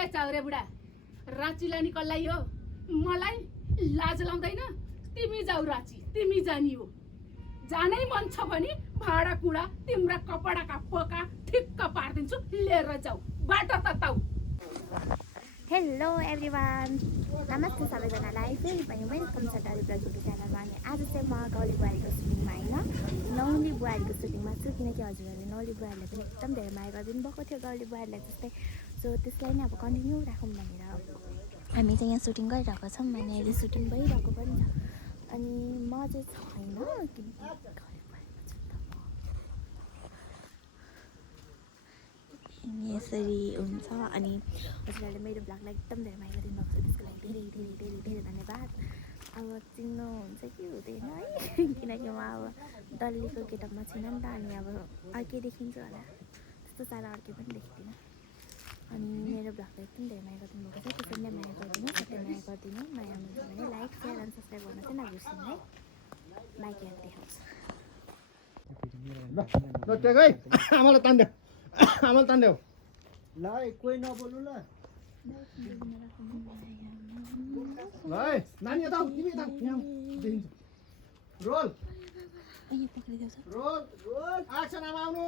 ओए चाउरे बुढा राँचीलाई नि कसलाई हो मलाई लाज लाउँदैन तिमी जाऊ राँची तिमी जानी हो जानै मन छ भने भाडा कुडा तिम्रा कपडाका पोका ठिक्क पार्दिन्छु लिएर जाऊ बाटो तताऊ हेलो एभ्रिवान नमस्ते सबैजनालाई फेरि पनि वेलकम छ डली ब्लग युट्युब च्यानलमा अनि आज चाहिँ म गौली बुहारीको सुटिङमा होइन नौली बुहारीको सुटिङमा छु किनकि हजुरहरूले नौली बुहारीलाई पनि एकदम धेरै माया गरिदिनु भएको थियो गौली बुहारीलाई जस्तै सो त्यसलाई नै अब कन्टिन्यू राखौँ भनेर हामी चाहिँ यहाँ सुटिङ गरिरहेको छौँ अनि अहिले सुटिङ भइरहेको पनि छ अनि म चाहिँ छैन किनकि यसरी हुन्छ अनि हजुरहरूले मेरो ब्लगलाई एकदम धेरै माया गरिदिनु भएको छ त्यसको लागि धेरै धेरै धेरै धेरै धन्यवाद अब चिन्नुहुन्छ कि हुँदैन है किनकि म अब डल्लीको गेटअपमा छैन नि त अनि अब अर्कै देखिन्छ होला त्यस्तो साह्रो अर्कै पनि देखिँदैन अनि मेरो ब्लगलाई एकदम धेरै माया गरिदिनु भएको छ त्यसरी नै माया गरिदिनु सबै माया गरिदिनु माया हुन्छ भने लाइक सेयर अनि सब्सक्राइब गर्न चाहिँ नबिर्सिनु है माइक यहाँ देखाउँछ आमाले तान्देऊ ल कोही नबोल्नु ल नानी यता तिमी यता यहाँ देखिन्छ रोल रोल रोल एक्सन आमा आउनु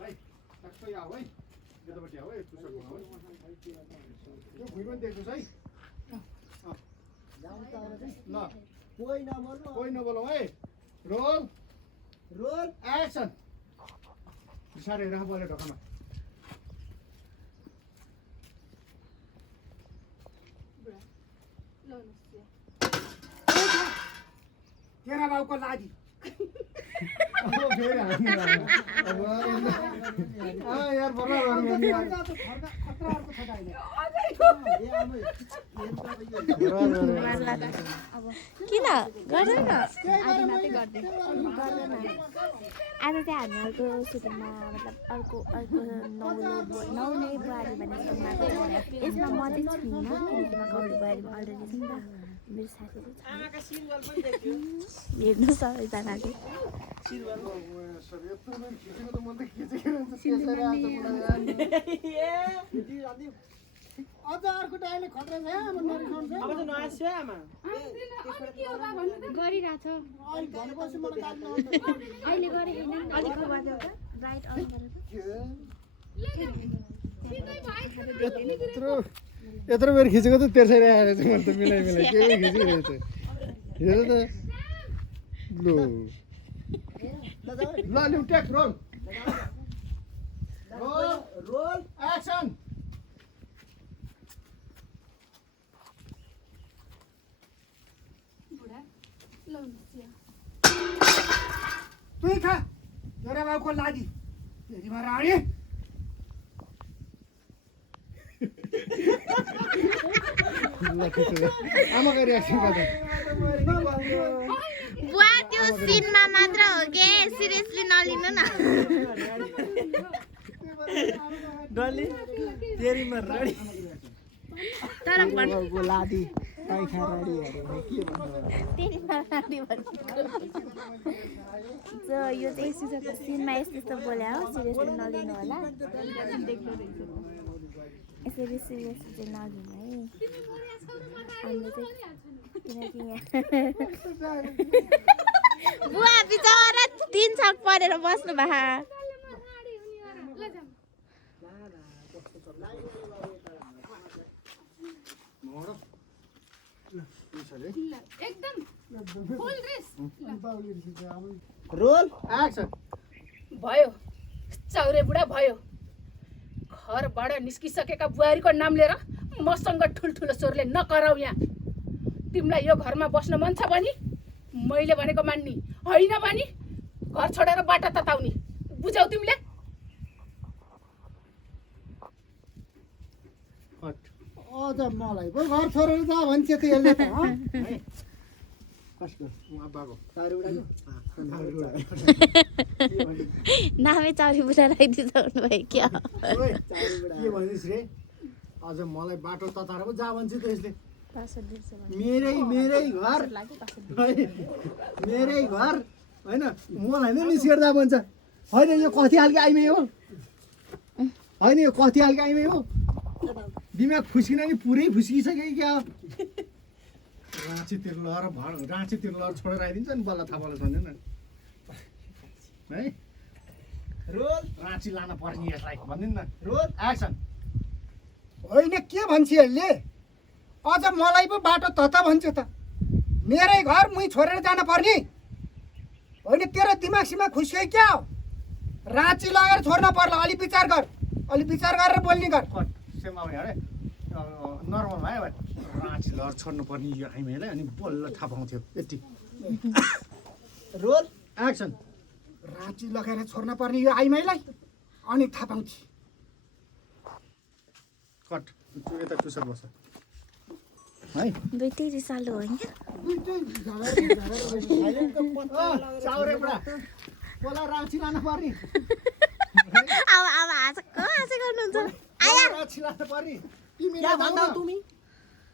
भाइ टक्कै आऊ है यतापट्टि आऊ है पुस्तक बनाऊ यो भुइँ पनि देख्नुहोस् है ल कोही नबोलौँ है रोल रोल एक्सन साह्रै राख बोल्यो ढोकामा तेरा बाउको लाजी यार किन गर्दैन आज चाहिँ हामी अर्को सुटिङमा मतलब अर्को नौले बुहारी भन्ने सुटिङमा यसमा म चाहिँ छुइनँ किनकि म गौली बुहारीमा अलरेडी छु नि त मेरो साथी चाहिँ हेर्नु सबैजनाले अझ अर्को डाइले खतरा छ अब नरिसाउनु अब त नआस्यो आमा गरिरहेछ अहिले भनेपछि मलाई गाली नआउँछ अहिले गरेको छैन अलिक बजाउ त राइट अन गरेर यत्रो बेर खिचेको त तेर्सै आएर चाहिँ मैले त मिलाइ के खिचिरहेको हेर त ल लिउ take roll roll roll action तुई खा तेरा बाउको लादी तेरी महारानी आमा गरी एक्सन गर्दा बुवा त्यो सिनमा मात्र हो के सिरियसली नलिनु न डली तेरी महारानी तर बाउको लादी ताई खा राडी के भन्नु तेरी महारानी सो यो चाहिँ सिनमा यस्तो बोल्या हो सिरियसली नलिनु होला यसरी सिरियसली चाहिँ नलिनु है हामीले चाहिँ किनकि बुवा बिचरा 3 छक परेर बस्नु भए रोल एक्सन भयो चाउरे बुढा भयो घरबाट निस्किसकेका बुहारीको नाम लिएर मसँग ठुल्ठुलो स्वरले नकराउ यहाँ तिमीलाई यो घरमा बस्न मन छ भने मैले भनेको मान्ने होइन भने घर छोडेर बाटो तताउने बुझ्यौ तिमीले अझ मलाई पो घर छोडेर जा भन्छ त यसले त कसको बाबु नामै चाउरी बुढा राखिदिनु भयो क्या के भनिस् रे अझ मलाई बाटो तताएर पो जा भन्छ त यसले मेरै घर होइन मलाई नै निस्केर जा भन्छ होइन यो कति खालको आइमे हो होइन यो कति हालको आइमै हो दिमाग फुस्किन नि पुरै फुस्किसक्यो क्या राँची तेल लगाएर राँची तेल लगाएर छोडेर आइदिन्छ नि बल्ल थाहा पाउन सक्दैन है रोल राँची लान पर्ने यसलाई भनिदिनु न रोल एक्सन होइन के भन्छ यसले अझ मलाई पो बाटो त भन्छ त मेरै घर मुई छोडेर जान पर्ने होइन तेरो दिमाग सिमाग खुस्यो क्या हो राँची लगेर छोड्न पर्ला अलि विचार गरेर बोल्ने गर कट सेमा भयो अरे नर्मल भयो राँची लगेर छोड्नु पर्ने यो आइमाईलाई अनि बल्ल थाहा पाउँथ्यो यति रोल एक्सन राँची लगेर छोड्न पर्ने यो आइमाईलाई अनि थाहा पाउँछ कट यता टुसर बस्छ है दुईटै रिसालो हो नि चाउरे बुढा बोला राँची लानु पर्ने अब हाँसे गर्नुहुन्छ राँची लानु पर्ने तिमी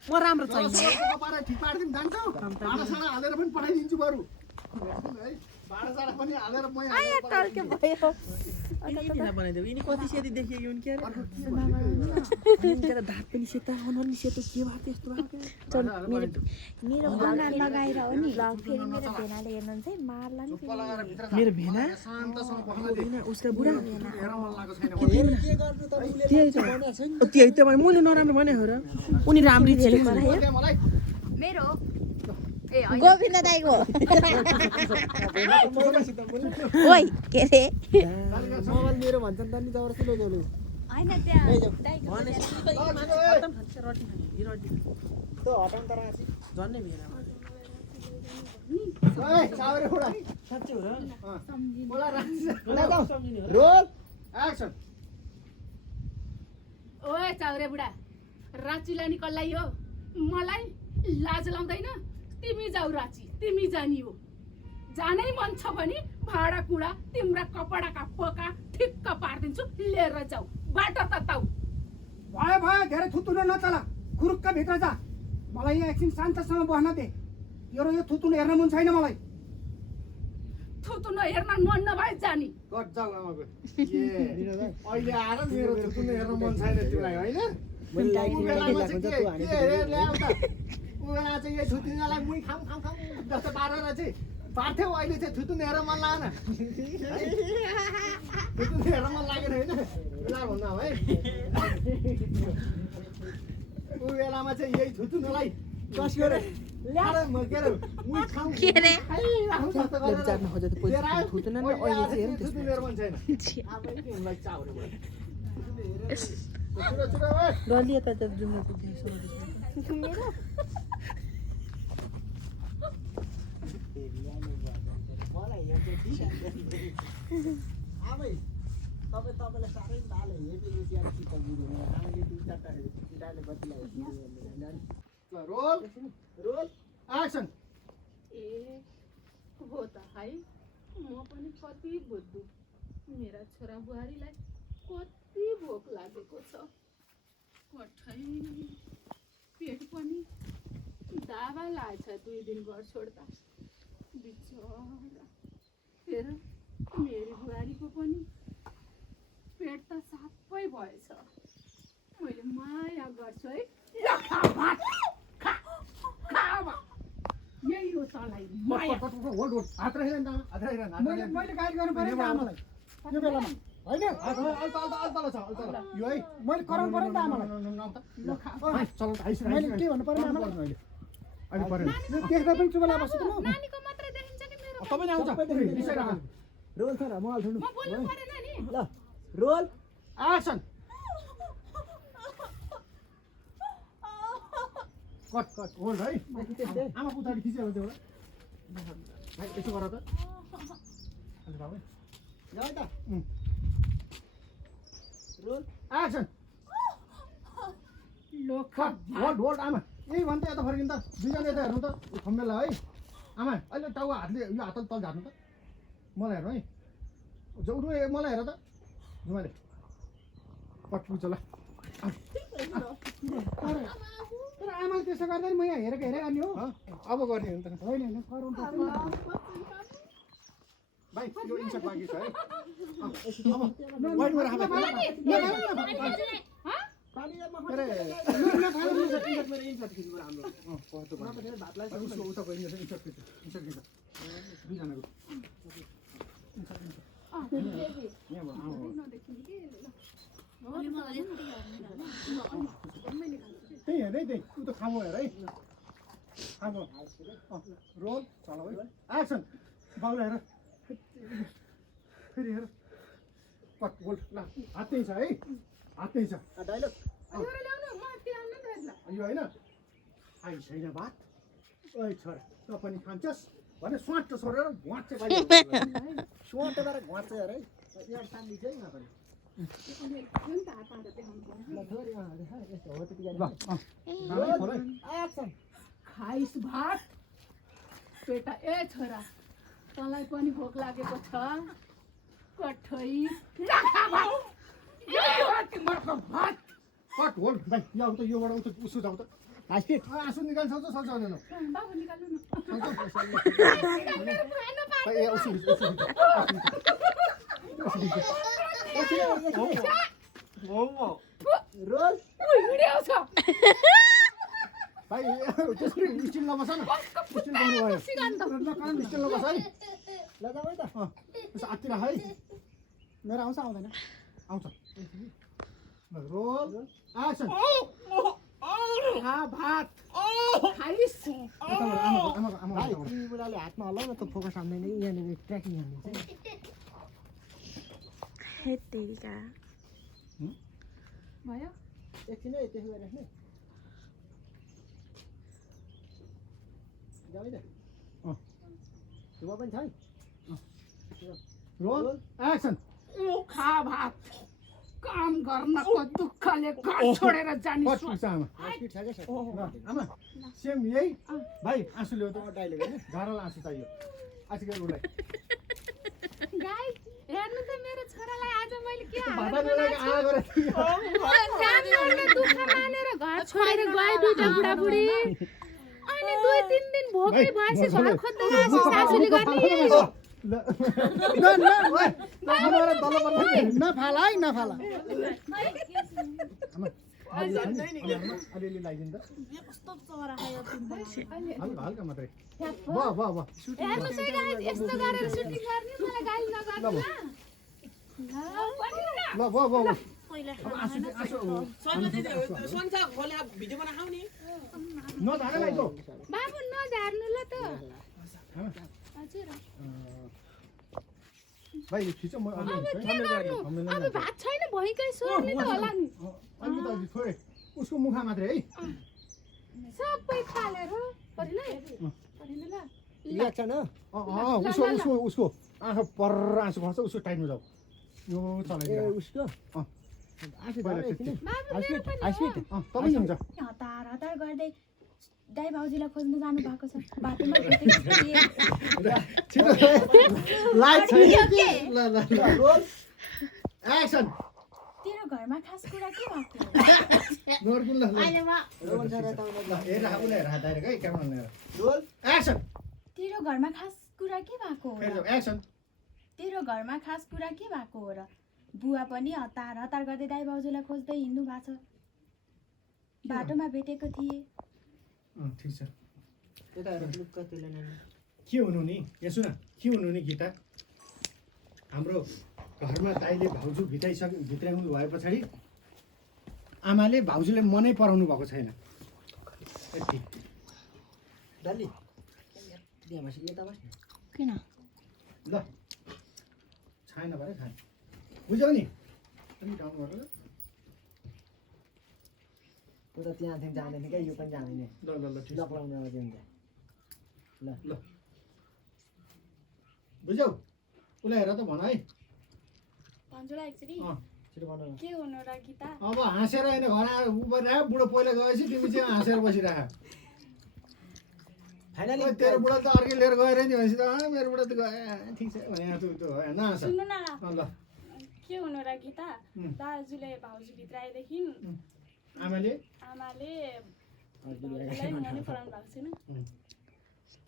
म राम्रो छैन ठिक पारिदिनु जान्छौ भाँडासाँडा हालेर पनि पठाइदिन्छु बरु है भाँडासाँडा पनि हालेर म बनाइदेऊ यिनी कति सेती देखियो यिनी के अरे धात पनि सेता अनुहार नि सेतो के भयो त्यस्तो मेरो ब्लग लगाएर हो नि ब्लग फेरि मेरो भेनाले हेर्नुहुन्छ है मार्ला नि मेरो भेना शान्तसँग बस्न दे उसका बुढा हेर मन लागेको छैन त्यही त भने मैले नराम्रो भने हो र उनी राम्री थिए मलाई मेरो गोविन्द दाइको ओइ के रे मोबाइल मेरो भन्छन् त नि जबरजस्ती लैजाउले हैन त्यहाँ झन्नै भेना चाउरे बुढा साँच्चै हो र बोला राँची सम्झिने हो र रोल एक्सन ओए चाउरे बुढा राँची लाने कसलाई हो मलाई लाज लाउँदैन तिमी जाऊ राँची तिमी जानी हो जानै मन छ भने भाडा कुडा तिम्रा कपडाका पोका ठिक्क पारिदिन्छु लिएर जाऊ बाटो तताउ भयो धेरै थुतुनो नचला खुरुक्क भित्र जा मलाई यहाँ एकछिन शान्तसँग बस्न दे यो थुतुनो हेर्न मन छैन मलाई थुतुनो हेर्न मन नभए जानी कट जाऊ आमाको अहिले आएर मेरो थुतुनो हेर्न मन छैन तिमीलाई होइन उहाँ चाहिँ यही थुतुनलाई मुई खाम जस्तो पारेर चाहिँ पार्थ्यौ अहिले चाहिँ थुतुन हेरेर मन लागेन थुतुन हेरेर मन लागेन होइन बेला भन्नु है ऊ बेलामा चाहिँ यही थुतुनलाई कसको रे ल्याएर म के रे मुई खाम के रे जान्न खोजे त पैसा थुतुन न अहिले चाहिँ हेर्न थुतुन हेरेर मन छैन आबै तिमीलाई चाउरे भयो छिटो छिटो ओए गलिए त जुम्न पुग्छ मेरो तपाईँलाई साह्रै बाले रोल रोल एक्सन ए हो त है म पनि कति बुझ्दु मेरा छोरा बुहारीलाई कति भोक लागेको छ कठै पेट पनि दावा लागेछ 2 दिन घर छोड्दा बिचरा फेर मेरी बुहारीको पनि पेट त सापै भएछ मैले माया गर्छु है यही हो तँलाई माया हात राखेर हात राखेर मैले गाइड गर्नु पर्यो नि आमालाई यो बेलामा होइन यो है मैले कराउनु पर्यो नि त आमालाई मैले के भन्नु पर्यो आमालाई अहिले परेन देख्दा पनि चुप लागेको बस्छु त नानीको मात्रै देखिन्छ नि मेरो तपाईँ आउँछ रोल छ र म हाल्छु म बोल्नु परेन नि ल रोल एक्सन कट होल्ड है आमा पछाडि खिचेर त्यो भाइ यसो गर त अनि बाबु ल है त रोल एक्सन लोखा होल्ड आमा यही भन्छ यता फर्किनु त दुईजना यता हेर्नु त खम्बेला है आमा अहिले टाउको हातले यो हात तल झार्नु त मलाई हेर्नु है जौरु मलाई हेर त जुमाले पट पुग्छ ल तर आमाले त्यसो गर्दा नि म यहाँ हेरेको गर्ने हो अब गर्ने हो नि त होइन कराउनु पर्छ भाइ यो इन्सर्ट बाँकी छ है वाइटमा राख भाइ त्यही हेर है त्यही उ त खामो हेर है खामो रोल चल है एक्सन बाउला हेर फेरि हेर कट बोल ल हात त्यही छ है हात त्यही छ डाइलग यो होइन आइ छैन भात ओइ छोरा त पनि खान्छस् भने स्वाट छोडेर घुवाट चाहिँ स्वाटबाट घुवाट चाहिँ हेर है यहाँ शान्ति चाहिँ नगरी खाइस भात पेटा ए छोरा तँलाई पनि भोक लागेको छ कठै भात कट होल भाइ यहाँ त योबाट उता उसो जाऊ त आँसु निकाल्न सक्छ सक्छ भनेन बाबु निकाल्नु न ए उसो रोल भिडियो छ भाइ त्यसरी स्टिल नबस न स्टिल गर्नु भयो स्टिल नबस है ल जाऊ है त त्यसो आत्तिर है मेरो आउँछ आउँदैन आउँछ रोल एक्सन भात खाइस भाइ तिमी बुढाले हातमा हल्लाउ न त फोकस हान्दैन यहाँनिर ट्र्याकिङ हान्दिन्छ हे तेरिका भयो एकछिन है त्यसो गरिराख्ने जाऊ है त शुभ पनि छ है रोल एक्सन खा भात काम गर्नको दुःखले घर छोडेर जाने कट पुग्छ आमा स्पिड छ क्या आमा सेम यही भाइ आँसु ल्याउ त डाइलग होइन झारल आँसु चाहियो आजकल उसलाई गाई हेर्नु त मेरो छोरालाई आज मैले के भाटा बेलाको आ गरेर जान्नले दुःख मानेर घर छोडेर गए दुईटा बुढाबुढी अनि 2-3 दिन भोकै भएपछि घर खोज्दै गएपछि सासूले गर्ने नफाला है नफाला अलिअलि लगाइदिनु त हल्का मात्रै वाह वाह वाह हेर्नुस् है गाइस यस्तो गरेर सुटिङ गर्ने मलाई गाली नगर्नु ल ल वाह वाह वाह नझारेलाई त बाबु नझार्नु ल त हजुर भाइ खिच म अब के गर्नु अब भात छैन भइकै सोर्ने त होला नि अलिकति थोरै उसको मुखा मात्रै है सबै फालेर परिले ल रियाक्सन हो उसको आँखा पर आँसु खर्छ उसको टाइममा जाऊ यो चलाइदियो उसको तपाईँ हुन्छ हतार हतार गर्दै दाइ भाउजूलाई खोज्न जानु भएको छ बाटोमा लाइट छैन ल ल रोल एक्सन तेरो घरमा खास कुरा के भएको नर्कुल ल हेर डाइरेक्ट है क्यामेरा लिएर रोल एक्सन तेरो घरमा खास कुरा के भएको हो फेरि र? एक्सन तेरो घरमा खास कुरा के भएको हो र बुवा पनि हतार हतार गर्दै दाइ भाउजूलाई खोज्दै हिँड्नु भएको छ बाटोमा भेटेको थिएँ ठिक छ यता हेर लुक्क त्यसले के हुनु नि यहाँ सुन के हुनु नि गीता हाम्रो घरमा दाइले भाउजू भित्राउनु भए पछाडि आमाले भाउजूले मनै पराउनु भएको छैन यति डाली त्यहाँ बस यता बस किन ल छैन भने छैन बुझ्यौ नि अनि डाउन गरेर त त्यहाँदेखि जाँदैन क्या यो पनि जाँदैन ल ल ल ठिक छ लकडाउन आउँछ ल बुझ्यौ उसलाई हेर त भन है भन्छु ल एकचोटि छिटो बनाउनु के हुनु र गीता अब हाँसेर होइन घर आएर उ गरिरह बुढो पहिला गएपछि तिमी चाहिँ हाँसेर बसिरह फाइनली तेरो बुढा त अर्कै लिएर गएर नि भनेपछि त मेरो बुढा त गयो ठिक छ भने तँ नहाँस सुन्नु न ल के हुनु र गीता दाजुले भाउजू भित्र आएदेखि आमाले भाउजूलाई मनै पराउनु भएको छैन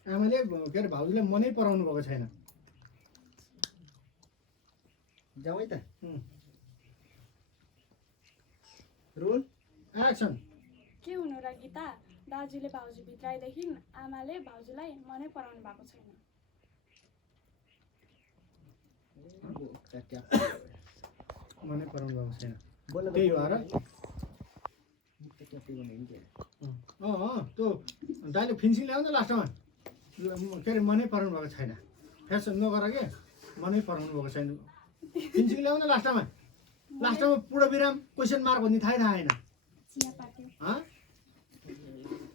आमाले के अरे भाउजूलाई मनै पराउनु भएको छैन जाउँ है त रोल एक्सन के हुनु र गीता दाजुले भाउजू भित्राएदेखि आमाले भाउजूलाई मनै पराउनु भएको छैन मनै पराउनु भएको छैन त्यही हो र त्यो दाइले फिन्सिङ ल्याऊ न लास्टमा के अरे मनै पराउनु भएको छैन फेस नगर के मनै पराउनु भएको छैन फिन्सिङ ल्याऊ न लास्टमा पूर्ण विराम क्वेसन मार्क भन्ने थाहै थाहा छैन चिया पाक्यो हँ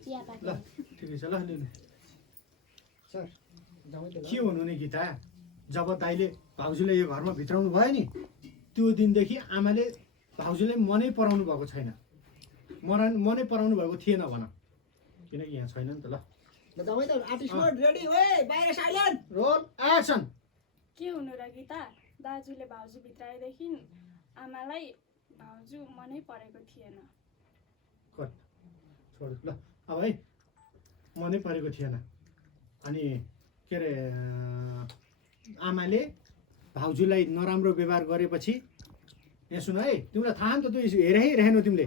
चिया ल पाक्यो ठिकै छ ल लिनु सर के हुनु नि गीता जब दाइले भाउजूले यो घरमा भित्राउनु भयो नि त्यो दिनदेखि आमाले भाउजूले मनै पराउनु भएको छैन मनै पराउनु भएको थिएन भन किनकि यहाँ छैन नि त ल रोल एक्सन के हुनु र गीता दाजुले भाउजू भित्राएदेखि आमालाई भाउजू मनै परेको थिएन कट छोड ल अब है मनै परेको थिएन अनि के अरे आमाले भाउजूलाई नराम्रो व्यवहार गरेपछि यहाँ सुन है तिमीलाई थाहा नि त त्यो हेरै हेरेनौ तिमीले